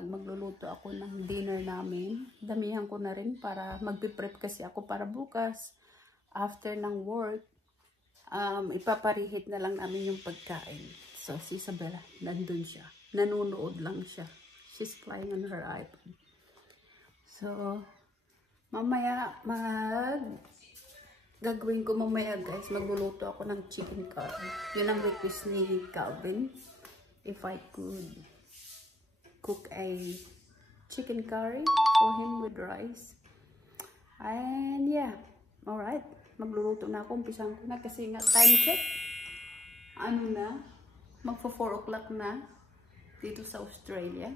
vlog. Magluluto ako ng dinner namin. Damihan ko na rin para magpiprep kasi ako para bukas. After ng work, ipaparihit na lang namin yung pagkain. So, si Isabella, nandun siya. Nanunood lang siya. She's playing on her iPad. So, mamaya, gagawin ko mamaya guys, magluluto ako ng chicken curry. Yun ang request ni Calvin. If I could cook a chicken curry for him with rice. And yeah, alright. Magluluto na ako. Umpisahan ko na kasi nga time check. Ano na? Magpo 4 o'clock na dito sa Australia.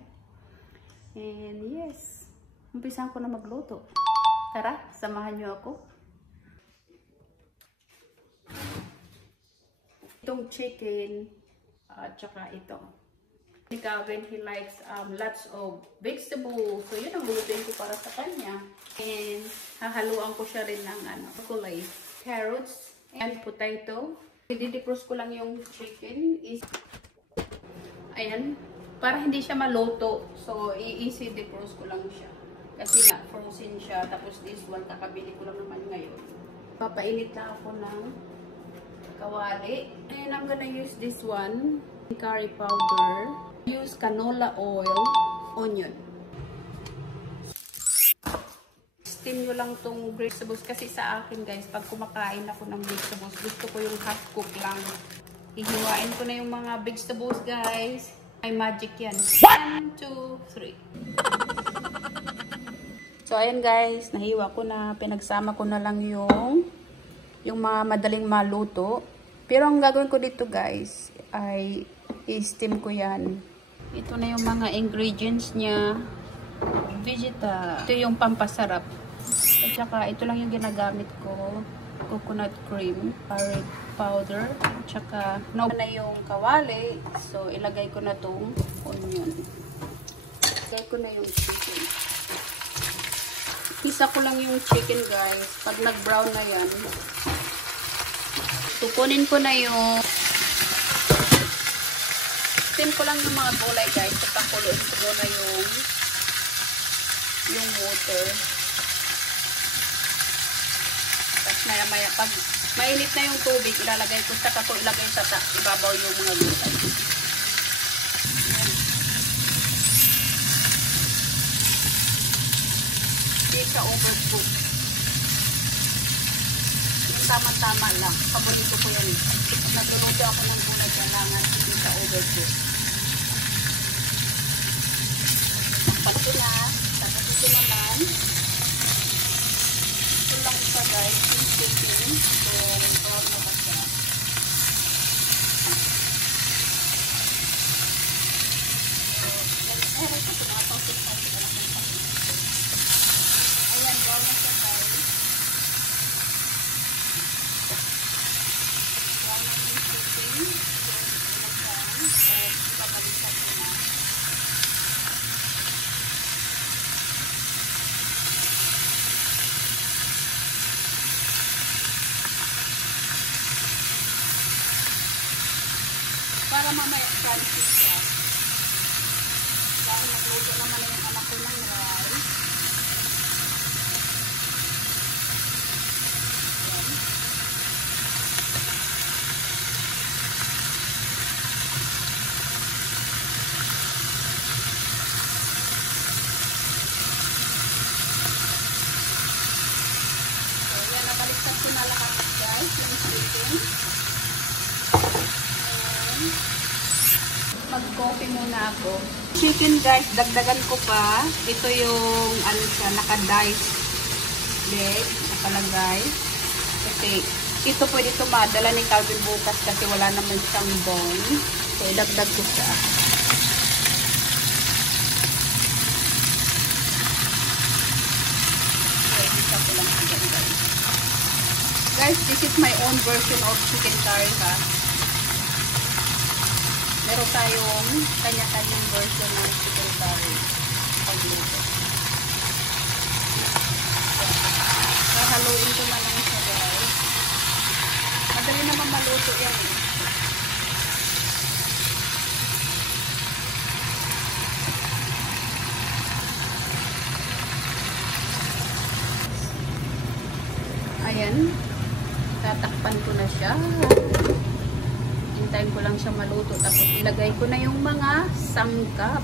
And yes, umpisahan ko na magluto. Tara, samahan niyo ako. Itong chicken, tsaka ito. Si Calvin, he likes lots of vegetables. So, yun ang lulutuin ko para sa kanya. And, hahaluan ko siya rin ng kulay. Carrots and potato. Didipros ko lang yung chicken. Ayan. Para hindi siya maluto. So, easy dipros ko lang siya. Kasi nga, frozen siya. Tapos this one, kakabili ko lang naman ngayon. Papainit na ako ng kawali. And I'm gonna use this one. Curry powder. Use canola oil. Onion. Steam nyo lang tong vegetables. Kasi sa akin guys, pag kumakain ako ng vegetables, gusto ko yung half cook lang. Ihiwain ko na yung mga vegetables guys. May magic yan. 1, 2, 3. So ayan guys, nahiwa ko na. Pinagsama ko na lang yung mga madaling maluto. Pero ang gagawin ko dito guys, ay i-steam ko yan. Ito na yung mga ingredients niya. Vegeta. Ito yung pampasarap. At saka ito lang yung ginagamit ko. Coconut cream, curry powder, at saka na yung kawali. So ilagay ko na tong onion. Ilagay ko na yung chicken. Pisa ko lang yung chicken guys. Pag nag-brown na yan, tukunin ko na yung steam ko lang yung mga gulay guys. So pakuluin ko muna yung water. Tapos maya pag mainit na yung tubig, ilalagay ko sa kato, ilagay sa ibabaw yung mga gulay. Hindi siya overcook. Yung tama-tama lang. Paborito ko yan. Nagluluto ako ng gulay, kailangan hindi siya overcook. Takpat ko na. Tapos ito naman. Ito lang isa guys. Yung chicken. So, brown na ba siya? Ayan, brown na siya guys. Brown na yung chicken. So, babalikan ko na. Para mamaya crunchy siya. Dahil nagluto naman yung anak ko ng rice. So yan, nabaliktad ko na lahat guys, yung chicken. Mag-coffee muna ako. Chicken guys, dagdagan ko pa. Ito yung ano siya, naka-dice leg, nakalagay. Kasi ito pwede ito madala ni Calvin bukas kasi wala naman siyang bone. So idagdag ko siya. So isa ko lang siya guys. Guys, this is my own version of chicken curry ha. Meron tayong kanya-kanyang version ng chicken curry pagluto. Haluin ko na lang siya guys. Madali naman maluto yan eh. Ayan. Tatakpan ko na siya. Hintayin ko lang siya maluto. Tapos ilagay ko na yung mga sangkap.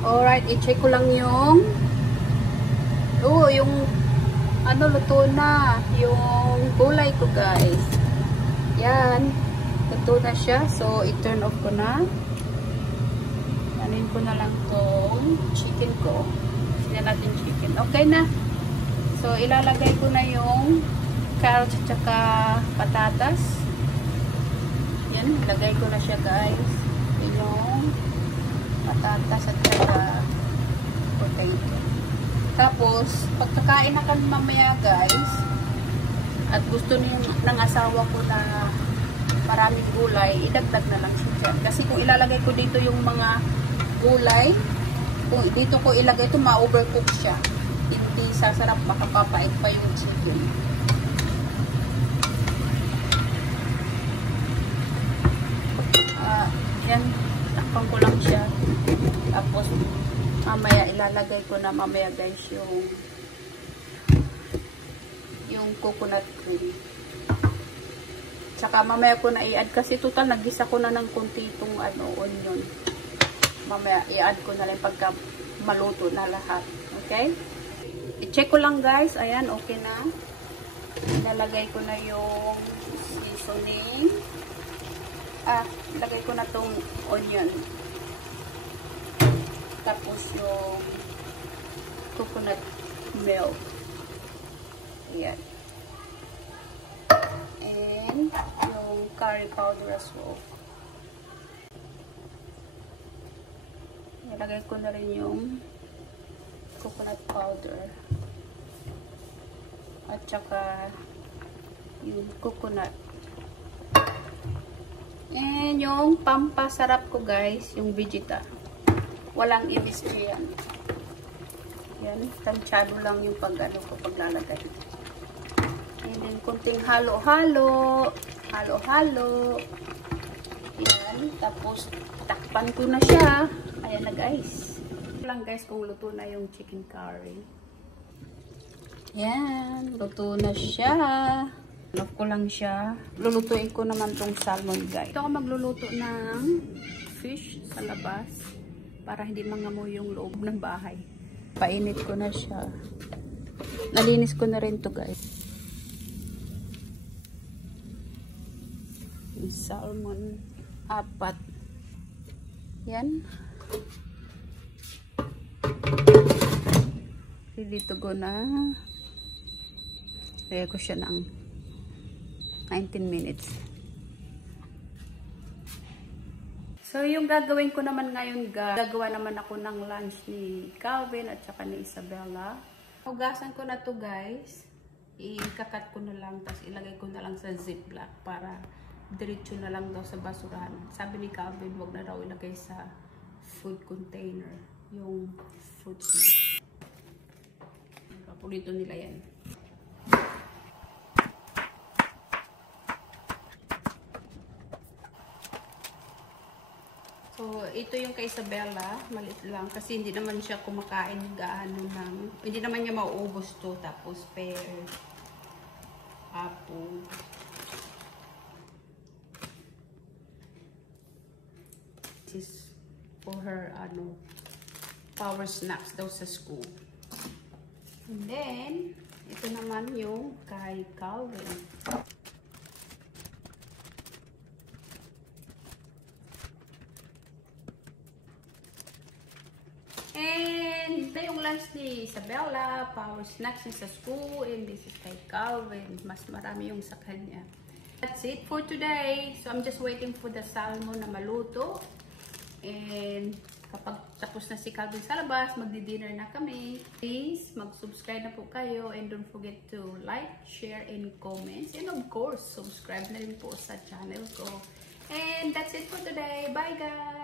Alright, i-check ko lang yung yung luto na. Yung gulay ko, guys. Yan. Luto na siya. So, i-turn off ko na. Anuin ko na lang tong chicken ko. Tignan natin chicken. Okay na. So, ilalagay ko na yung carrots at saka patatas. Yan. Ilagay ko na siya, guys. Yung patatas at saka potato. Tapos, pagkakain na kami mamaya, guys, at gusto ng asawa ko na maraming gulay, idagdag na lang siya dyan. Kasi kung ilalagay ko dito yung mga gulay, kung dito ko ilagay ito, ma-overcook siya. Hindi sasarap, makapapait pa yung chicken. Yan, takpan ko lang siya. Tapos, mamaya ilalagay ko na mamaya, guys, yung coconut cream. Tsaka mamaya ko na i-add kasi total nagisa ko na ng konti itong onion. Mamaya i-add ko na lang pagka maluto na lahat. Okay? I-check ko lang, guys. Ayan, okay na. Ilalagay ko na yung seasoning. Ilagay ko na tong onion. Tapos yung coconut milk. Ayan. And yung curry powder as well. Ilagay ko na rin yung coconut powder. At saka yung coconut. And yung pampasarap ko, guys, yung Vegeta. Walang ibis ko yan. Yan, tansyado lang yung paglalagay. And then, kunting halo-halo. Halo-halo. Yan. Tapos, takpan ko na siya. Ayan na, guys. Lang, guys, kung luto na yung chicken curry. Yan. Luto na siya. Love ko lang siya. Lulutuin ko naman tong salmon, guys. Ito ako magluluto ng fish sa labas para hindi mangamoy yung loob ng bahay. Painit ko na siya. Nalinis ko na rin to, guys. Yung salmon. 4. Yan. Ready to go na. Kaya ko siya ng 19 minutes. So, yung gagawin ko naman ngayon, gagawa naman ako ng lunch ni Calvin at saka ni Isabella. Hugasan ko na to, guys. Ikakat ko na lang, tapos ilagay ko na lang sa ziplock para diretso na lang daw sa basurahan. Sabi ni Calvin, wag na daw ilagay sa food container yung fruits niya. Paborito nila yan. So, ito yung kay Isabella. Maliit lang. Kasi hindi naman siya kumakain gaano ng... Hindi naman niya mauubos to. Tapos, pear, apple. This is for her, power snacks daw sa school. And then, ito naman yung kay Calvin. And ito yung lunch ni Isabella, power snacks niya sa school, and this is kay Calvin. Mas marami yung sa kanya. That's it for today. So I'm just waiting for the salmon na maluto. And kapag tapos na si Calvin sa labas, magdi-dinner na kami. Please, mag-subscribe na po kayo, and don't forget to like, share, and comment. And of course, subscribe na rin po sa channel ko. And that's it for today. Bye, guys!